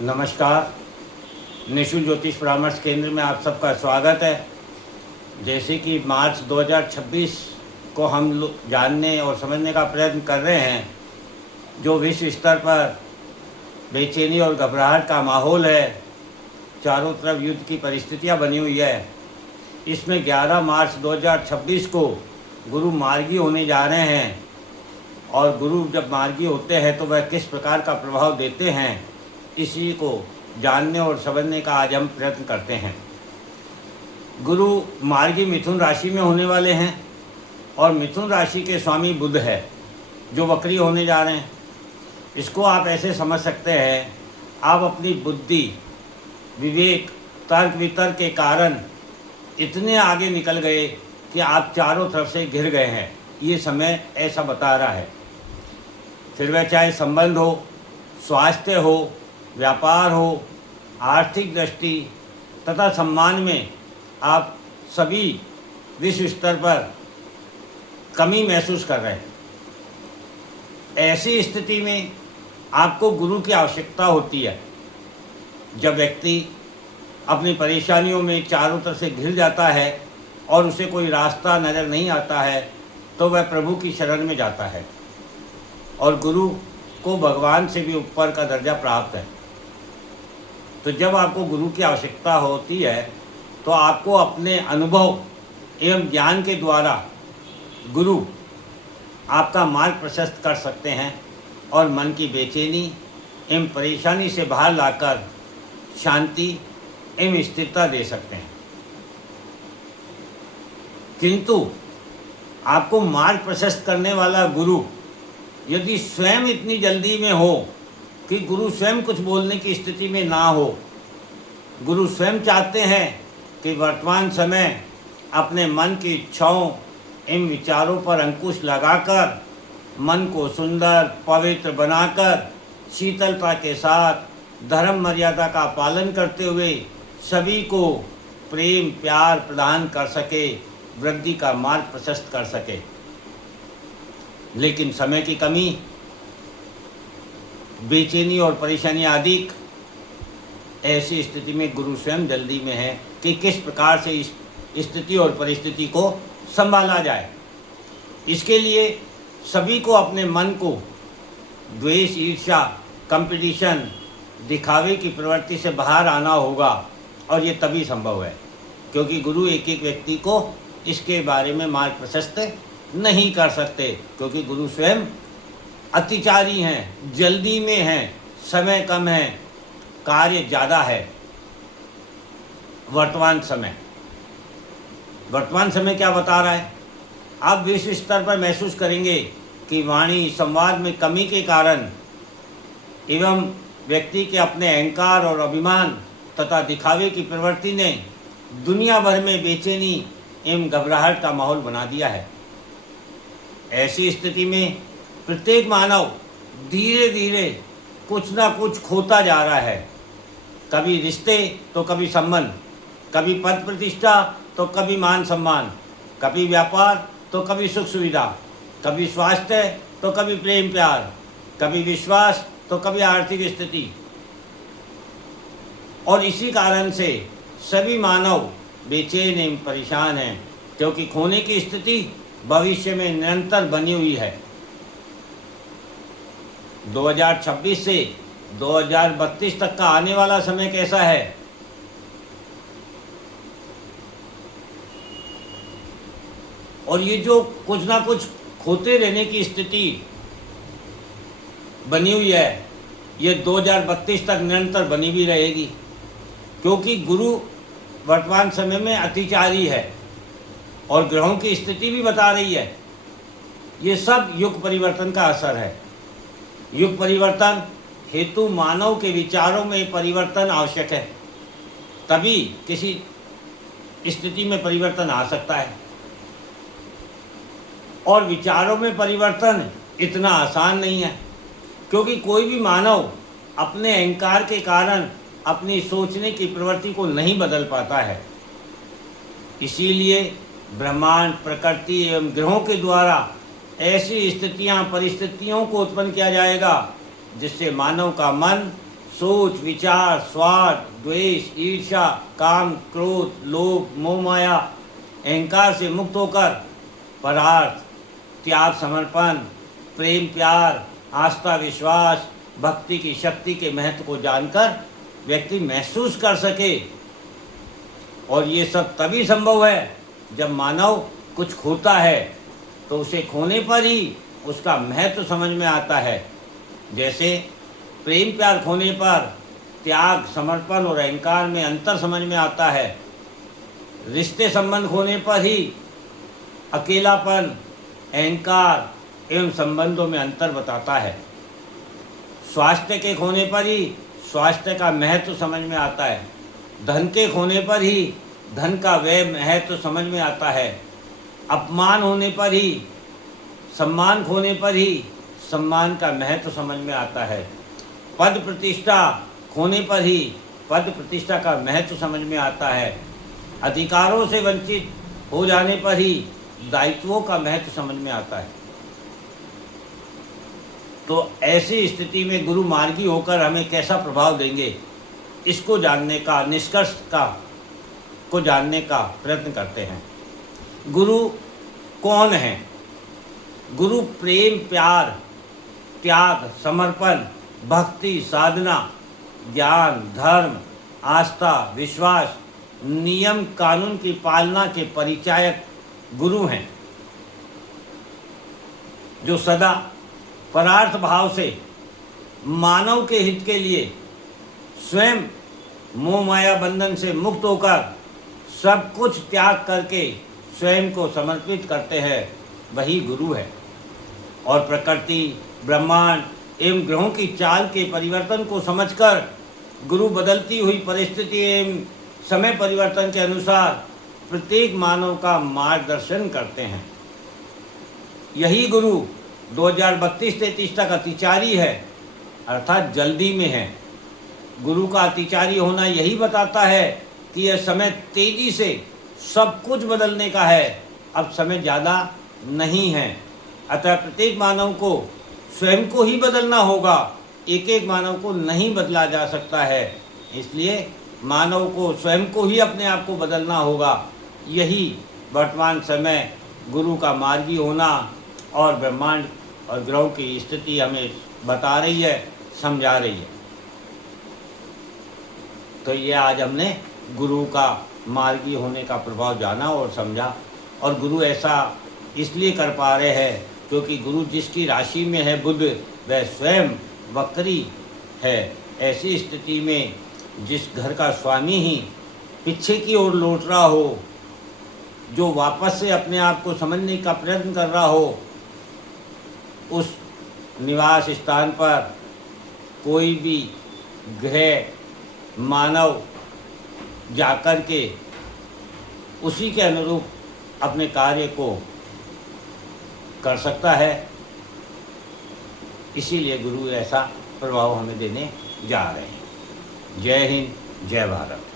नमस्कार। निशुल्क ज्योतिष परामर्श केंद्र में आप सबका स्वागत है। जैसे कि मार्च 2026 को हम लोग जानने और समझने का प्रयत्न कर रहे हैं, जो विश्व स्तर पर बेचैनी और घबराहट का माहौल है, चारों तरफ युद्ध की परिस्थितियां बनी हुई है। इसमें 11 मार्च 2026 को गुरु मार्गी होने जा रहे हैं और गुरु जब मार्गी होते हैं तो वह किस प्रकार का प्रभाव देते हैं, इसी को जानने और समझने का आज हम प्रयत्न करते हैं। गुरु मार्गी मिथुन राशि में होने वाले हैं और मिथुन राशि के स्वामी बुध है, जो वक्री होने जा रहे हैं। इसको आप ऐसे समझ सकते हैं, आप अपनी बुद्धि, विवेक, तर्क वितर्क के कारण इतने आगे निकल गए कि आप चारों तरफ से घिर गए हैं। ये समय ऐसा बता रहा है। फिर वह चाहे संबंध हो, स्वास्थ्य हो, व्यापार हो, आर्थिक दृष्टि तथा सम्मान में आप सभी विश्व स्तर पर कमी महसूस कर रहे हैं। ऐसी स्थिति में आपको गुरु की आवश्यकता होती है। जब व्यक्ति अपनी परेशानियों में चारों तरफ से घिर जाता है और उसे कोई रास्ता नज़र नहीं आता है, तो वह प्रभु की शरण में जाता है और गुरु को भगवान से भी ऊपर का दर्जा प्राप्त है। तो जब आपको गुरु की आवश्यकता होती है तो आपको अपने अनुभव एवं ज्ञान के द्वारा गुरु आपका मार्ग प्रशस्त कर सकते हैं और मन की बेचैनी एवं परेशानी से बाहर लाकर शांति एवं स्थिरता दे सकते हैं। किंतु आपको मार्ग प्रशस्त करने वाला गुरु यदि स्वयं इतनी जल्दी में हो कि गुरु स्वयं कुछ बोलने की स्थिति में ना हो, गुरु स्वयं चाहते हैं कि वर्तमान समय अपने मन की इच्छाओं इन विचारों पर अंकुश लगाकर मन को सुंदर पवित्र बनाकर शीतलता के साथ धर्म मर्यादा का पालन करते हुए सभी को प्रेम प्यार प्रदान कर सके, वृद्धि का मार्ग प्रशस्त कर सके। लेकिन समय की कमी, बेचैनी और परेशानी अधिक, ऐसी स्थिति में गुरु स्वयं जल्दी में है कि किस प्रकार से इस स्थिति और परिस्थिति को संभाला जाए। इसके लिए सभी को अपने मन को द्वेष, ईर्ष्या, कंपटीशन, दिखावे की प्रवृत्ति से बाहर आना होगा और ये तभी संभव है क्योंकि गुरु एक एक व्यक्ति को इसके बारे में मार्ग प्रशस्त नहीं कर सकते, क्योंकि गुरु स्वयं अतिचारी हैं, जल्दी में हैं, समय कम है, कार्य ज़्यादा है। वर्तमान समय क्या बता रहा है? आप विश्व स्तर पर महसूस करेंगे कि वाणी संवाद में कमी के कारण एवं व्यक्ति के अपने अहंकार और अभिमान तथा दिखावे की प्रवृत्ति ने दुनिया भर में बेचैनी एवं घबराहट का माहौल बना दिया है। ऐसी स्थिति में प्रत्येक मानव धीरे धीरे कुछ ना कुछ खोता जा रहा है। कभी रिश्ते तो कभी संबंध, कभी पद प्रतिष्ठा तो कभी मान सम्मान, कभी व्यापार तो कभी सुख सुविधा, कभी स्वास्थ्य तो कभी प्रेम प्यार, कभी विश्वास तो कभी आर्थिक स्थिति। और इसी कारण से सभी मानव बेचैन एवं परेशान हैं, क्योंकि खोने की स्थिति भविष्य में निरंतर बनी हुई है। 2026 से 2032 तक का आने वाला समय कैसा है? और ये जो कुछ ना कुछ खोते रहने की स्थिति बनी हुई है, ये 2032 तक निरंतर बनी भी रहेगी, क्योंकि गुरु वर्तमान समय में अतिचारी है और ग्रहों की स्थिति भी बता रही है। ये सब युग परिवर्तन का असर है। युग परिवर्तन हेतु मानव के विचारों में परिवर्तन आवश्यक है, तभी किसी स्थिति में परिवर्तन आ सकता है। और विचारों में परिवर्तन इतना आसान नहीं है, क्योंकि कोई भी मानव अपने अहंकार के कारण अपनी सोचने की प्रवृत्ति को नहीं बदल पाता है। इसीलिए ब्रह्मांड, प्रकृति एवं ग्रहों के द्वारा ऐसी स्थितियां, परिस्थितियों को उत्पन्न किया जाएगा जिससे मानव का मन सोच, विचार, स्वार्थ, द्वेष, ईर्ष्या, काम, क्रोध, लोभ, मोह माया, अहंकार से मुक्त होकर परार्थ, त्याग, समर्पण, प्रेम, प्यार, आस्था, विश्वास, भक्ति की शक्ति के महत्व को जानकर व्यक्ति महसूस कर सके। और ये सब तभी संभव है जब मानव कुछ खोता है तो उसे खोने पर ही उसका महत्व समझ में आता है। जैसे प्रेम प्यार खोने पर त्याग, समर्पण और अहंकार में अंतर समझ में आता है। रिश्ते संबंध खोने पर ही अकेलापन, अहंकार एवं संबंधों में अंतर बताता है। स्वास्थ्य के खोने पर ही स्वास्थ्य का महत्व समझ में आता है। धन के खोने पर ही धन का वह महत्व समझ में आता है। अपमान होने पर ही, सम्मान खोने पर ही सम्मान का महत्व समझ में आता है। पद प्रतिष्ठा खोने पर ही पद प्रतिष्ठा का महत्व समझ में आता है। अधिकारों से वंचित हो जाने पर ही दायित्वों का महत्व समझ में आता है। तो ऐसी स्थिति में गुरु मार्गी होकर हमें कैसा प्रभाव देंगे, इसको जानने का, निष्कर्ष को जानने का प्रयत्न करते हैं। गुरु कौन है? गुरु प्रेम, प्यार, त्याग, समर्पण, भक्ति, साधना, ज्ञान, धर्म, आस्था, विश्वास, नियम कानून की पालना के परिचायक गुरु हैं, जो सदा परार्थ भाव से मानव के हित के लिए स्वयं मोह माया बंधन से मुक्त होकर सब कुछ त्याग करके स्वयं को समर्पित करते हैं, वही गुरु है। और प्रकृति, ब्रह्मांड एवं ग्रहों की चाल के परिवर्तन को समझकर गुरु बदलती हुई परिस्थिति एवं समय परिवर्तन के अनुसार प्रत्येक मानव का मार्गदर्शन करते हैं। यही गुरु 2032-33 तक अतिचारी है, अर्थात जल्दी में है। गुरु का अतिचारी होना यही बताता है कि यह समय तेजी से सब कुछ बदलने का है, अब समय ज़्यादा नहीं है। अतः प्रत्येक मानव को स्वयं को ही बदलना होगा, एक एक मानव को नहीं बदला जा सकता है। इसलिए मानव को स्वयं को ही अपने आप को बदलना होगा। यही वर्तमान समय गुरु का मार्गी होना और ब्रह्मांड और ग्रहों की स्थिति हमें बता रही है, समझा रही है। तो ये आज हमने गुरु का मार्गी होने का प्रभाव जाना और समझा। और गुरु ऐसा इसलिए कर पा रहे हैं क्योंकि गुरु जिसकी राशि में है बुध, वह स्वयं वक्री है। ऐसी स्थिति में जिस घर का स्वामी ही पीछे की ओर लौट रहा हो, जो वापस से अपने आप को समझने का प्रयत्न कर रहा हो, उस निवास स्थान पर कोई भी ग्रह मानव जाकर के उसी के अनुरूप अपने कार्य को कर सकता है। इसीलिए गुरु ऐसा प्रभाव हमें देने जा रहे हैं। जय हिंद, जय भारत।